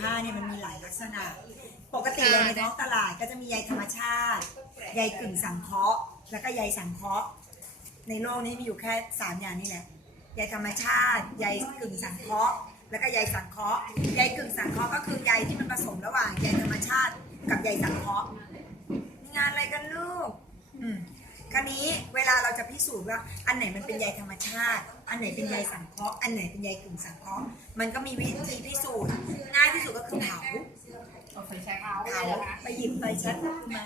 ผ้าเนี่ยมันมีหลายลักษณะ ปกติเราในท้องตลาดก็จะมีใยธรรมชาติ ใยกึ่งสังเคราะห์ แล้วก็ใยสังเคราะห์ ในโลกนี้มีอยู่แค่สามอย่างนี่แหละ ใยธรรมชาติ ใยกึ่งสังเคราะห์ แล้วก็ใยสังเคราะห์ ใยกึ่งสังเคราะห์ก็คือใยที่มันผสมระหว่างใยธรรมชาติ กับใยสังเคราะห์ งานอะไรกันลูก อืมคราวนี้เวลาเราจะพิสูจน์ว่าอันไหนมันเป็นใยธรรมชาติ อันไหนเป็นใยสังเคราะห์ อันไหนเป็นใยกึ่งสังเคราะห์ มันก็มีวิธีพิสูจน์ง่ายที่สุดก็คือเผาเอาไฟแช็กเอาเผาไปหยิบไฟแช็กมา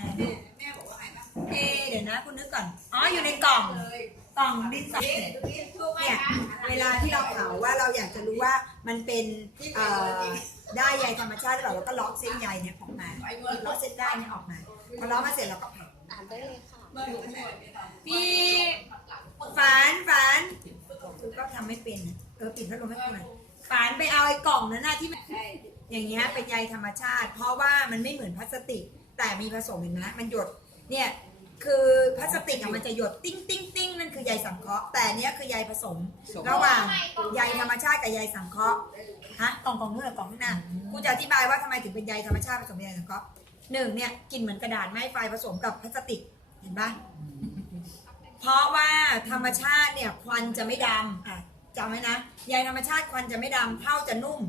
เอะเดี๋ยวนะคุณนึกก่อน อ๋ออยู่ในกล่อง กล่องดินสอเนี่ยเวลาที่เราเผาว่าเราอยากจะรู้ว่ามันเป็นเอ่อได้ใยธรรมชาติหรือเปล่าเราก็ล็อกเส้นใยเนี่ยออกมาล็อกเส้นได้เนี่ยออกมาพอล็อกมาเสร็จเราก็เผาอ่านได้เลยค่ะพี่ฝันฝัน กูก็ทำไม่เป็นน่ะเออปิดพัดลมให้กูหน่อยฝันไปเอาไอ้กล่องนั้นนะที่มันอย่างเงี้ยเป็นใยธรรมชาติ เพราะว่ามันไม่เหมือนพลาสติก แต่มีผสมเห็นไหมมันหยดเนี่ยคือพลาสติกอะมันจะหยดติ้งติ้งติ้งนั่นคือใยสังเคราะห์แต่อันเนี้ยคือใยผสม ระหว่างใยธรรมชาติกับใยสังเคราะห์ฮะกล่องกล่องนู้นกับกล่องข้างหน้ากูจะอธิบายว่าทำไมถึงเป็นใยธรรมชาติผสมใยสังเคราะห์หนึ่งเนี่ยกลินเหมือนกระดาษไม้ไฟผสมกับพลาสติกเห็นปะ เพราะว่าธรรมชาติเนี่ยควันจะไม่ดำอะจำไว้นะใยธรรมชาติควันจะไม่ดำเท่าจะนุ่ม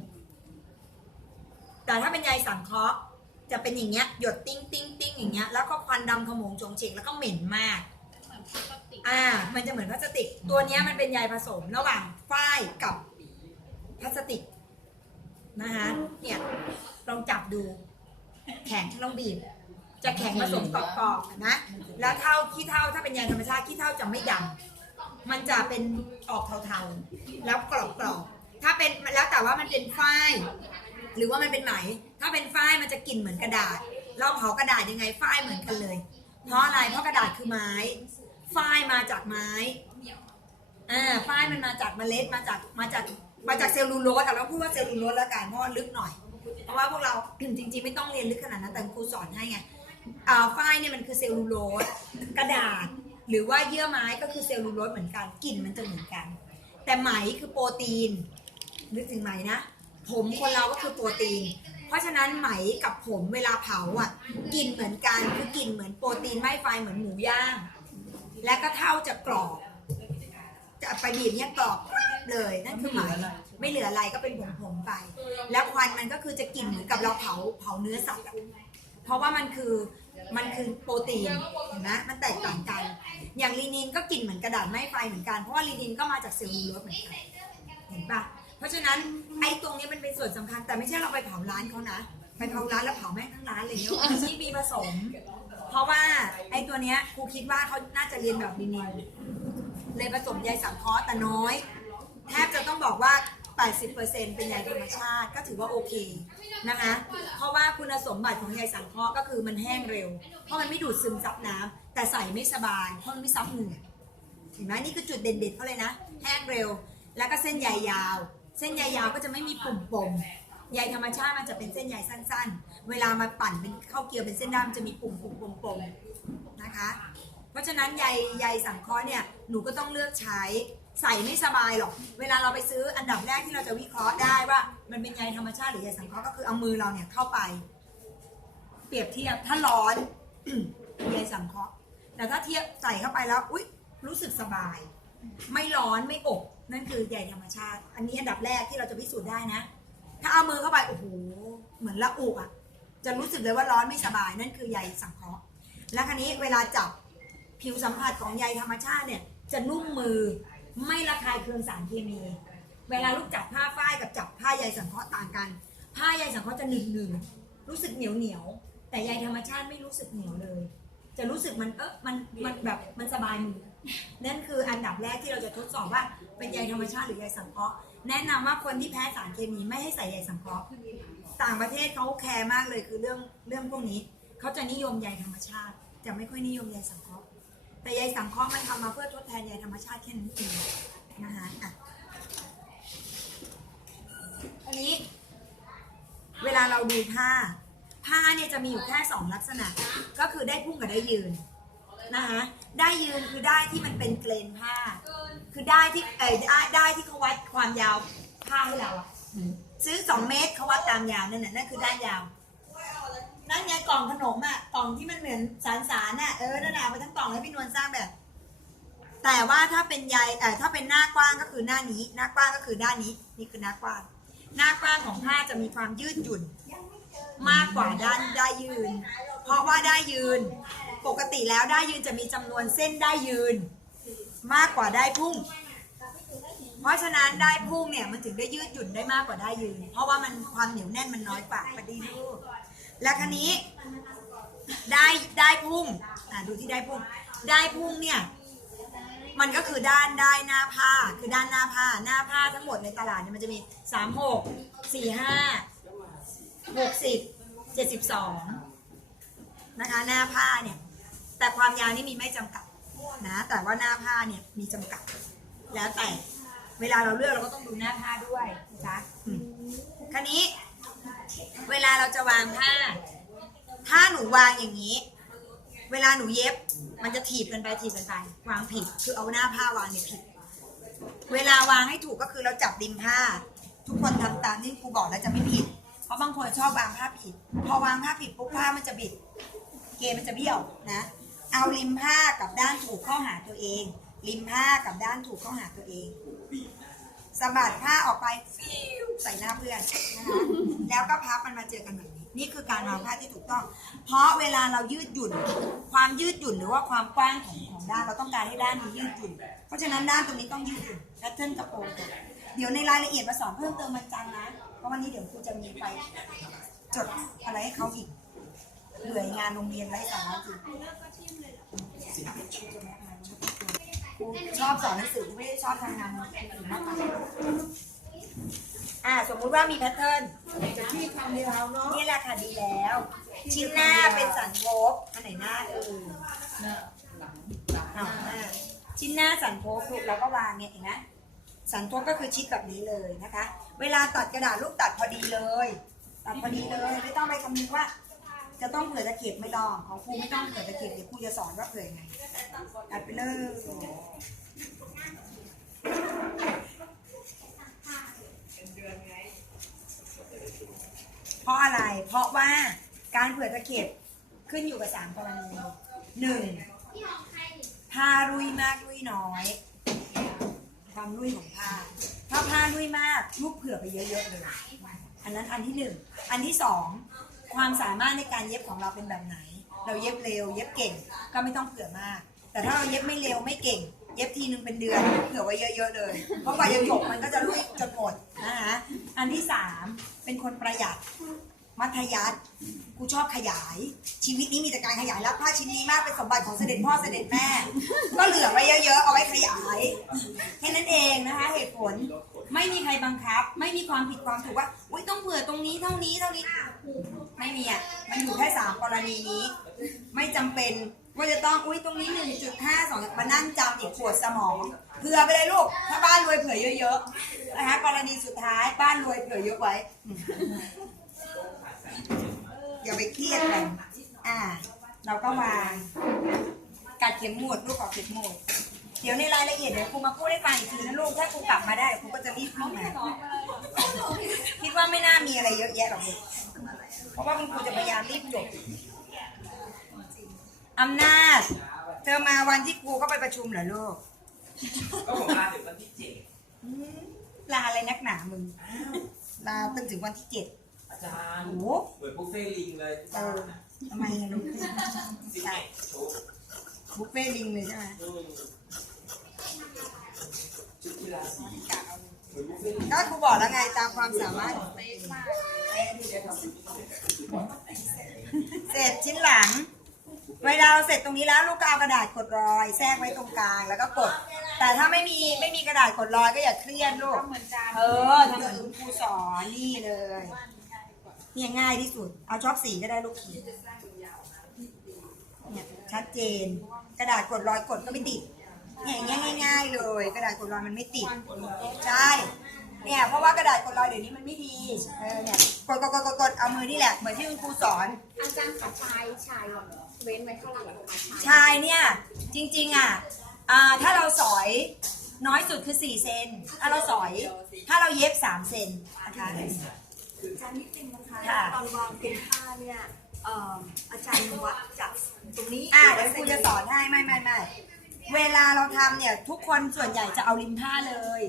แต่ถ้าเป็นใยสังเคราะห์จะเป็นอย่างเงี้ยหยดติ้งติ้งติ้งอย่างเงี้ยแล้วก็ควันดำขโมงโชงเฉงแล้วก็เหม็นมากอ่า มันจะเหมือนพลาสติก ตัวเนี้ยมันเป็นใยผสมระหว่างฝ้ายกับพลาสติกนะคะเนี่ยลองจับดู แข็งลองบีบ จะแข็งผสมกรอบๆนะแล้วเท่าขี้เท่าถ้าเป็นใยธรรมชาติขี้เท่าจะไม่ดำมันจะเป็นออกเทาๆแล้วกรอบๆถ้าเป็นแล้วแต่ว่ามันเป็นฝ้ายหรือว่ามันเป็นไหม ถ้าเป็นฝ้ายมันจะกลิ่นเหมือนกระดาษ เราเผากระดาษยังไงฝ้ายเหมือนกันเลย เพราะอะไร เพราะกระดาษคือไม้ ฝ้ายมาจากไม้ อ่า ฝ้ายมันมาจากเมล็ด มาจาก มาจาก มาจากเซลลูโลสแต่เราพูดว่าเซลลูโลสแล้วกัน เพราะว่าลึกหน่อย เพราะว่าพวกเราจริงๆ ไม่ต้องเรียนลึกขนาดนั้น แต่ครูสอนให้ไง ฝ้ายเนี่ยมันคือเซลลูโลสกระดาษ หรือว่าเยื่อไม้ก็คือเซลลูโลสเหมือนกันกลิ่นมันจะเหมือนกัน แต่ไหมคือโปรตีนนึกถึงไหมนะ ผมคนเราก็คือโปรตีน เพราะฉะนั้นไหมกับผมเวลาเผาอะกลิ่นเหมือนกันคือกลิ่นเหมือนโปรตีนไหม้ไฟเหมือนหมูย่าง และก็เท่าจะกรอบจะไปบีบเนี่ยกรอบเลยนั่นคือไหมไม่เหลืออะไรก็เป็นผงๆไป แล้วควันมันก็คือจะกลิ่นเหมือนกับเราเผาเผาเนื้อสัตว์ เพราะว่ามันคือมันคือโปรตีนเห็นไหมมันแตกต่างกัน อย่างลีนินก็กลิ่นเหมือนกระดาษไม้ไฟเหมือนกันเพราะว่าลีนินก็มาจากเซลลูโลสเหมือนกันเห็นปะเพราะฉะนั้นไอ้ตรงนี้มันเป็นส่วนสำคัญ แต่ไม่ใช่เราไปเผาร้านเขานะไปเผาร้านแล้วเผาแม่งทั้งร้านเลยเนี่ยที่มีผสม เพราะว่าไอ้ตัวเนี้ยครูคิดว่าเขาน่าจะเรียนแบบลีนินเลยผสมใยสังเคราะห์แต่น้อย แทบจะต้องบอกว่า 80%เป็นใยธรรมชาติก็ถือว่าโอเคนะคะ เพราะว่าคุณสมบัติของใยสังเคราะห์ก็คือมันแห้งเร็ว เพราะมันไม่ดูดซึมซับน้ำแต่ใส่ไม่สบายเพราะมันไม่ซับเหงื่อเห็นไหมนี่คือจุดเด่นๆเขาเลยนะ แห้งเร็ว แล้วก็เส้นใยยาว เส้นใยยาวก็จะไม่มีปุ่มปมใยธรรมชาติมันจะเป็นเส้นใยสั้น ๆ เวลามาปั่นเป็นข้าวเกลียวเป็นเส้นด้ามจะมีปุ่มปุ่มปมปมนะคะ เพราะฉะนั้นใยใยสังเคราะห์เนี่ยหนูก็ต้องเลือกใช้ ใส่ไม่สบายหรอก เวลาเราไปซื้ออันดับแรกที่เราจะวิเคราะห์ได้ว่า มันเป็นใยธรรมชาติหรือใยสังเคราะห์ก็คือเอามือเราเนี่ยเข้าไป เปรียบเทียบถ้าร้อนใยสังเคราะห์แต่ถ้าเทียบใส่เข้าไปแล้ว อุ๊ย รู้สึกสบาย ไม่ร้อนไม่อบนั่นคือใยธรรมชาติ อันนี้อันดับแรกที่เราจะพิสูจน์ได้นะ ถ้าเอามือเข้าไปโอ้โหเหมือนละอุอะ จะรู้สึกเลยว่าร้อนไม่สบายนั่นคือใยสังเคราะห์แล้วคราวนี้เวลาจับผิวสัมผัสของใยธรรมชาติเนี่ย จะนุ่มมือ ไม่ระคายเคืองสารเคมี เวลาลูกจับผ้าฝ้ายกับจับผ้าใยสังเคราะห์ต่างกัน ผ้าใยสังเคราะห์จะหนึบหนึรู้สึกเหนียวเหนียวแต่ใยธรรมชาติไม่รู้สึกเหนียวเลย จะรู้สึกมันเออมันมันแบบมันสบายมือนั่นคืออันดับแรกที่เราจะทดสอบว่าเป็นใยธรรมชาติหรือใยสังเคราะห์แนะนำว่าคนที่แพ้สารเคมีไม่ให้ใส่ใยสังเคราะห์ต่างประเทศเขาแคร์มากเลยคือเรื่องเรื่องพวกนี้เขาจะนิยมใยธรรมชาติ จะไม่ค่อยนิยมใยสังเคราะห์ แต่ใยสังเคราะห์มันทำมาเพื่อทดแทนใยธรรมชาติแค่นั้นเองนะคะอะอันนี้ เวลาเราดูผ้า ผ้าเนี่ยจะมีอยู่แค่สองลักษณะ ก็คือได้พุ่งกับได้ยืนนะคะได้ยืนคือได้ที่มันเป็นเกรนผ้า คือได้ที่เออได้ได้ที่เขาวัดความยาวผ้าให้เราอะซื้อสองเมตรเขาวัดตามยาวนั่นน่ะนั่นคือด้านยาว นั่นไงกล่องขนมอะกล่องที่มันเหมือนสารสารน่ะเออนั่นน่ะเอาไปทั้งกล่องแล้วพี่นวลสร้างแบบ แต่ว่าถ้าเป็นใยเอ่อถ้าเป็นหน้ากว้างก็คือหน้านี้ หน้ากว้างก็คือด้านนี้ นี่คือหน้ากว้าง หน้ากว้างของผ้าจะมีความยืดหยุ่น มากกว่าด้านได้ยืน เพราะว่าได้ยืน ปกติแล้วได้ยืนจะมีจำนวนเส้นได้ยืน มากกว่าได้พุ่ง เพราะฉะนั้นได้พุ่งเนี่ยมันถึงได้ยืดหยุ่นได้มากกว่าได้ยืน เพราะว่ามันความเหนียวแน่นมันน้อยกว่าพอดีลูก และคันนี้ได้ได้พุ่งอะดูที่ได้พุ่ง ได้พุ่งเนี่ย มันก็คือด้านได้หน้าผ้า คือด้านหน้าผ้า หน้าผ้าทั้งหมดในตลาดเนี่ยมันจะมีสามหกสี่ห้าหกสิบเจ็ดสิบสองนะคะ หน้าผ้าเนี่ย แต่ความยาวนี่มีไม่จำกัดนะ แต่ว่าหน้าผ้าเนี่ยมีจำกัด แล้วแต่เวลาเราเลือกเราก็ต้องดูหน้าผ้าด้วยนะจ๊ะคราวนี้ เวลาเราจะวางผ้า ถ้าหนูวางอย่างนี้ เวลาหนูเย็บ มันจะถีบกันไปถีบกันไปวางผิด คือเอาหน้าผ้าวางเนี่ยผิด เวลาวางให้ถูกก็คือเราจับริมผ้า ทุกคนทำตามที่ครูบอกแล้วจะไม่ผิด เพราะบางคนชอบวางผ้าผิด พอวางผ้าผิดปุ๊บผ้ามันจะบิด เกมันจะเบี้ยวนะ เอาริมผ้ากับด้านถูกเข้าหาตัวเอง ริมผ้ากับด้านถูกเข้าหาตัวเอง สะบัดผ้าออกไปฟิวใส่หน้าเพื่อนนะคะแล้วก็พับมันมาเจอกันแบบนี้นี่คือการวางผ้าที่ถูกต้อง เพราะเวลาเรายืดหยุ่น ความยืดหยุ่นหรือว่าความกว้างของของด้านเราต้องการให้ด้านนี้ยืดหยุ่น เพราะฉะนั้นด้านตรงนี้ต้องยืดหยุ่นแพทเทิร์นกระโปรงเดี๋ยวในรายละเอียดมาสอนเพิ่มเติมวันจันทร์นะเพราะวันนี้เดี๋ยวครูจะมีไปจดอะไรให้เขาอีกเหนื่อยงานโรงเรียนไร้สาระจริง ชอบสอนหนังสือไม่ได้ชอบทำงานอ่าสมมุติว่ามีแพทเทิร์นจะที่คำเดียวเนาะนี่แหละค่ะดีแล้ว ชิ้นหน้าเป็นสันโพกอันไหนหน้าเออหน้าหลังหลังหน้าชิ้นหน้าสันโพกถูกแล้วก็วางเนี่ยเห็นไหมสันโพกก็คือชิดแบบนี้เลยนะคะ เวลาตัดกระดาษลูกตัดพอดีเลยตัดพอดีเลยไม่ต้องไปคำนึงว่า จะต้องเผื่อตะเข็บไม่ต้องของครูไม่ต้องเผื่อตะเข็บเดี๋ยวครูจะสอนว่าเผื่อยังไงตัดไปเลยเพราะอะไร เพราะว่าการเผื่อตะเข็บขึ้นอยู่กับสามกรณีหนึ่งผ้ารุยมากรุยน้อย ความรุยของผ้า ถ้าผ้ารุยมากลูกเผื่อไปเยอะๆเลย อันนั้นอันที่หนึ่ง อันที่สอง ความสามารถในการเย็บของเราเป็นแบบไหน เราเย็บเร็ว เย็บเก่งก็ไม่ต้องเผื่อมาก แต่ถ้าเราเย็บไม่เร็วไม่เก่ง เย็บทีนึงเป็นเดือนเผื่อไว้เยอะๆเลย เพราะกว่าจะจบมันก็จะลุยจนหมดนะคะอันที่สามเป็นคนประหยัดมัธยัสถ์กูชอบขยาย ชีวิตนี้มีแต่การขยายแล้วผ้าชิ้นนี้มากเป็นสมบัติของเสด็จพ่อเสด็จแม่ ก็เหลือไว้เยอะๆ เอาไว้ขยายแค่นั้นเองนะคะเหตุผลไม่มีใครบังคับ ไม่มีความผิดความถูกว่า อุ้ยต้องเผื่อตรงนี้เท่านี้เท่านี้ ไม่มีอะ มันอยู่แค่สามกรณีนี้ ไม่จำเป็นว่าจะต้อง อุ้ยตรงนี้หนึ่งจุดห้าสองมานั่งจำอีกปวดสมอง เผื่อไปเลยลูก ถ้าบ้านรวยเผื่อเยอะๆ นะคะกรณีสุดท้ายบ้านรวยเผื่อเยอะไว้ อย่าไปเครียดกันอ่า เราก็วางกัดเข็มหมวดลูกกัดเข็มหมวดเดี๋ยวในรายละเอียดเดี๋ยวครูมาพูดให้ฟังอีกทีนะลูก ถ้าครูกลับมาได้ครูก็จะรีบเข้ามาคิดว่าไม่น่ามีอะไรเยอะแยะหรอกลูก เพราะว่าคุณครูจะพยายามรีบจบอำนาจ เธอมาวันที่ครูก็ไปประชุมเหรอลูก ก็ผมลาถึงวันที่เจ็ดอืมลาอะไรนักหนามึง ลาจนถึงวันที่เจ็ดอาจารย์โอ้โหเหมือนบุฟเฟ่ต์ลิงเลยเออทำไมอะลูกสิบเอ็ดชุดบุฟเฟ่ต์ลิงเลยใช่ไหมอืมชุดกีฬาสีเหมื ก็ครูบอกแล้วไงตามความสามารถเองเสร็จชิ้นหลัง เวลาเราเสร็จตรงนี้แล้วลูกก็เอากระดาษกดรอย แทรกไว้ตรงกลางแล้วก็กด แต่ถ้าไม่มีไม่มีกระดาษกดรอยก็อย่าเครียดลูกเออทำเหมือนคุณครูสอนนี่เลยเนี่ยง่ายที่สุด เอาชอบสีก็ได้ลูกขีดเนี่ยชัดเจน กระดาษกดรอยกดก็ไม่ติด อย่างเงี้ยง่าย ๆ เลย กระดาษกดรอยมันไม่ติด ใช่ เนี่ยเพราะว่ากระดาษกดรอยเดี๋ยวนี้มันไม่ดี เออเนี่ยกดกดกดกดกดเอามือนี่แหละ เหมือนที่คุณครูสอน อาจารย์ขาชายชายเว้นไว้เท่าไหร่ขาชายชายเนี่ยจริงๆอะอ่าถ้าเราสอยน้อยสุดคือ 4 เซน ถ้าเราสอย ถ้าเราเย็บ 3 เซนนะคะอาจารย์นิดนึงนะคะค่ะตอนวางเป็นผ้าเนี่ยเอ่ออาจารย์วัดจากตรงนี้อ่าเดี๋ยวครูจะสอนให้ไม่ไม่ไม่ เวลาเราทำเนี่ยทุกคนส่วนใหญ่จะเอาริมผ้าเลย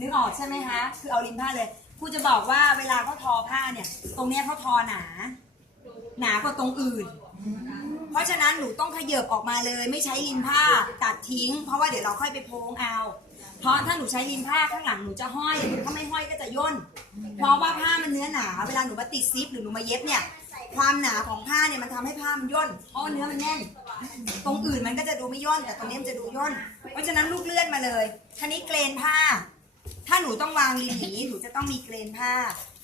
นึกออกใช่ไหมคะคือเอาริมผ้าเลยครูจะบอกว่าเวลาเขาทอผ้าเนี่ย ตรงเนี้ยเขาทอหนา หนากว่าตรงอื่น เพราะฉะนั้นหนูต้องขยับออกมาเลย ไม่ใช้ริมผ้าตัดทิ้ง เพราะว่าเดี๋ยวเราค่อยไปโพงเอา เพราะถ้าหนูใช้ริมผ้าข้างหลังหนูจะห้อยถ้าไม่ห้อยก็จะย่นเพราะว่าผ้ามันเนื้อหนา เวลาหนูมาติดซิปหรือหนูมาเย็บเนี่ย ความหนาของผ้าเนี่ยมันทำให้ผ้ามันย่นเพราะเนื้อมันแน่น ตรงอื่นมันก็จะดูไม่ย่นแต่ตรงนี้มันจะดูย่น เพราะฉะนั้นลูกเลื่อนมาเลยทีนี้เกรนผ้า ถ้าหนูต้องวางริมอย่างนี้หนูจะต้องมีเกรนผ้า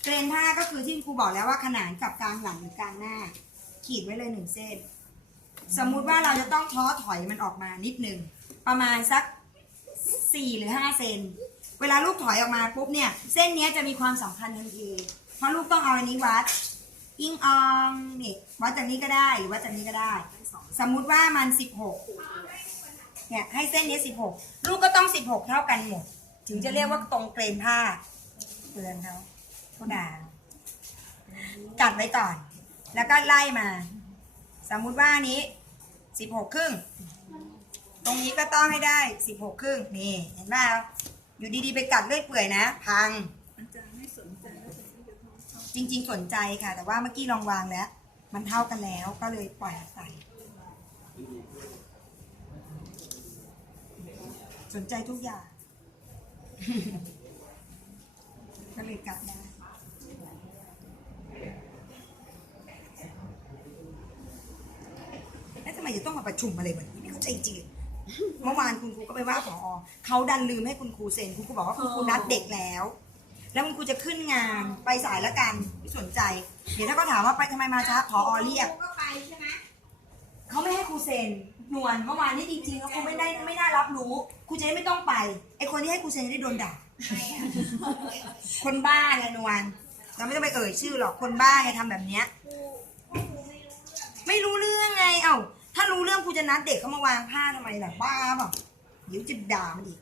เกรนผ้าก็คือที่ครูบอกแล้วว่าขนานกับกลางหลังหรือกลางหน้า ขีดไว้เลยหนึ่งเส้น สมมุติว่าเราจะต้องท้อถอยมันออกมานิดหนึ่งประมาณสักสี่หรือห้าเซนเวลาลูกถอยออกมาปุ๊บเนี่ย เส้นนี้จะมีความสำคัญทันทีเพราะลูกต้องเอาอันนี้วัด อิงอองนี่วัดจากนี้ก็ได้หรือวัดจากนี้ก็ได้ สมมุติว่ามันสิบหกเนี่ยให้เส้นนี้สิบหกลูกก็ต้องสิบหกเท่ากันหมด ถึงจะเรียกว่าตรงเกรนผ้าเตือนเขาเขาด่ากัดไว้ก่อน แล้วก็ไล่มา สมมุติว่านนี้สิบหกครึ่ง ตรงนี้ก็ต้องให้ได้สิบหกครึ่งนี่เห็นไหมอยู่ดีๆไปกัดเลื่อยเปื่อยนะ พัง จริง ๆ สนใจค่ะ แต่ว่าเมื่อกี้ลองวางแล้ว มันเท่ากันแล้วก็เลยปล่อยใส่สนใจทุกอย่าง ก็เลยกัดได้แล้วทำไมจะต้องมาประชุมอะไรวันนี้ไม่เข้าใจจริงเลยเมื่อวานคุณครูก็ไปว่าผอเขาดันลืมให้คุณครูเซ็นคุณครูบอกว่าคุณครูนัดเด็กแล้ว แล้วคุณครูจะขึ้นงานไปสายละกันไม่สนใจ เดี๋ยวถ้าเขาถามว่าไปทำไมมาช้าผอเรียก ก็ไปใช่ไหมเขาไม่ให้ครูเซ็นนวลเมื่อวานนี้จริงๆแล้วครูไม่ได้ไม่น่ารับรู้ครูจะได้ไม่ต้องไปไอคนที่ให้ครูเซ็นจะได้โดนด่าคนบ้าไงนวลเราไม่ต้องไปเอ่ยชื่อหรอกคนบ้าไงทำแบบเนี้ยไม่รู้เรื่องไงเอ้าถ้ารู้เรื่องกูจะนัดเด็กเขามาวางผ้าทำไมล่ะบ้าเปล่าเดี๋ยวจะด่ามันอีก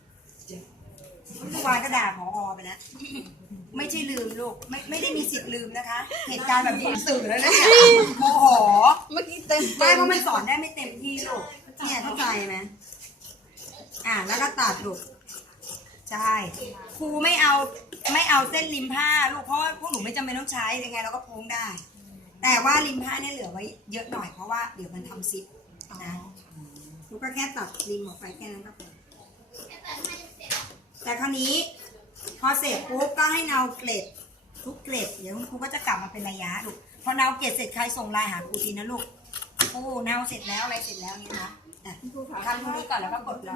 เมื่อวานก็ด่าพออไปแล้วไม่ใช่ลืมลูก ไม่ไม่ได้มีสิทธิ์ลืมนะคะ เหตุการณ์แบบนี้สื่อแล้วนะเนี่ยโมโหเมื่อกี้เต็มไม่เพราะมันสอนได้ไม่เต็มที่ลูกเนี่ยเข้าใจไหมอ่าแล้วก็ตัดลูกใช่ครูไม่เอาไม่เอาเส้นริมผ้าลูกเพราะว่าพวกหนูไม่จำเป็นต้องใช้ยังไงเราก็โพงได้ แต่ว่าริมผ้าเนี่ยเหลือไว้เยอะหน่อยเพราะว่าเดี๋ยวมันทำซิปนะลูกก็แค่ตัดริมออกไปแค่นั้นก็พอ แต่คราวนี้พอเสร็จปุ๊บก็ให้เนาเกล็ดทุกเกล็ดเดี๋ยวคุณครูก็จะกลับมาเป็นระยะลูกพอเนาเกล็ดเสร็จใครส่งไลน์หาครูทีนะลูกโอ้เนาเสร็จแล้วอะไรเสร็จแล้วนี่นะอะทำตรงนี้ก่อนแล้วก็กดรอ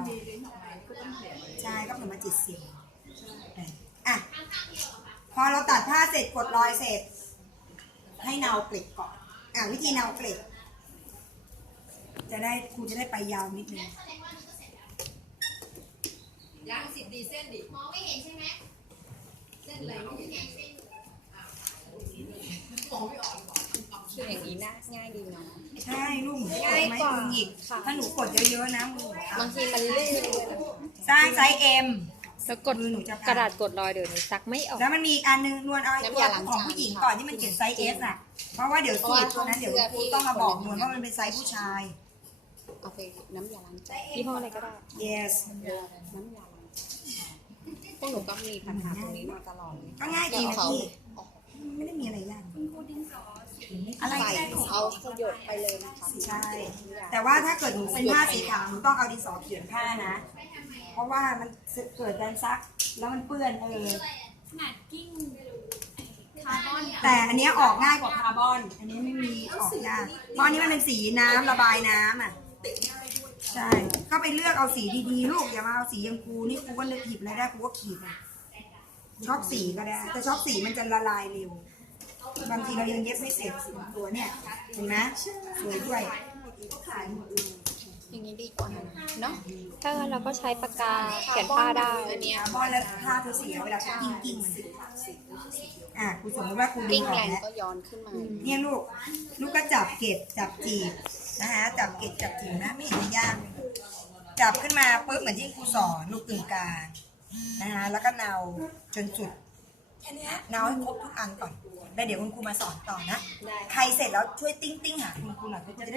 ใช่ก็เหมือนมาจิตเสียงอะพอเราตัดผ้าเสร็จกดรอยเสร็จ ให้เนาเกล็ดก่อนอะวิธีเนาเกล็ดจะได้ครูจะได้ไปยาวนิดนึง ยางสิบดีเส้นดิมองไม่เห็นใช่ไหมเส้นอะไรไม่เห็นคืออย่างนี้นะง่ายดีเนาะ ใช่ลูกหนูง่ายกว่าไม่มึงอีกค่ะถ้าหนูกดเยอะๆนะมึงบางทีมันลื่นด้วยนะสร้างไซส์เอ็มแล้วกดมือหนูจะพังกระดาษกดรอยเดี๋ยวนี้ซักไม่ออก แล้วมันมีอีกอันนึงนวลเอาไอ้น้ำตัวยาล้างของจานผู้หญิงค่ะก่อนที่มันเขียนไซส์เอสอะ เพราะว่าเดี๋ยวเพราะสูว่าตรตัวนั้นเดี๋ยวเสื้อครูพี่ต้องมาบอกคนนละวลว่ามันเป็นไซส์ผู้ชาย เอาไปน้ำยาล้างจานยี่ห้ออะไรก็ได้ yes น้ำยาล้างจาน พวกหนูก็มีปัญหาตรงนี้มาตลอดเลยก็ง่ายจริงนะเอพี่ออกไม่ได้มีอะไรยากอะไรใส่ก็ได้ลูกเอาประโยชน์ไปเลยนะคะใช่ แต่ว่าถ้าเกิดหนูเป็นผ้าสีขาวหนูต้องเอาดินสอเขียนผ้านะ เพราะว่ามันเกิดการซักแล้วมันเปื้อนเออขนาดกิ้งคาร์บอนแต่อันเนี้ยออกง่ายกว่าคาร์บอน อันนี้ไม่มีออกยากเพราะอันนี้มันเป็นสีน้ำระบายน้ำอะ ใช่ก็ไปเลือกเอาสีดีๆลูกอย่ามาเอาสีอยังกูนี่กูก็เลือกหยิบอะไรได้กูก็ขีดอะชอบสีก็ได้ แต่ชอบสีมันจะละลายเร็ว บางทีเรายังเย็บไม่เสร็จตัวเนี่ยเห็นไหมสวยด้วย อย่างนี้ดีกว่าเนาะถ้างั้นเราก็ใช้ปากกาเขียนผ้าได้อันเนี้ยบอลแล้วผ้าเธอเสียเวลาเขากิ้งกิ้งๆมันอะกูสมมติว่ากูดึกิ้งงออแรกงแล้ว ก็ย้อนขึ้นมาเนี่ยลูก ลูกก็จับเกล็ดจับจีบนะคะจับเกล็ดจับจีบนะไม่เห็นจะยากเลยจับขึ้นมาปุ๊บเหมือนที่ครูสอนลูกกึ่งกลางนะคะแล้วก็เนาจนสุดแค่เนี้ยเนาให้ครบทุกอันก่อนแล้วเดี๋ยวคุณครูมาสอนต่อนะ ได้ ใครเสร็จแล้วช่วยติ้งติ้งหาคุณครูหน่อยเพื่อจะได้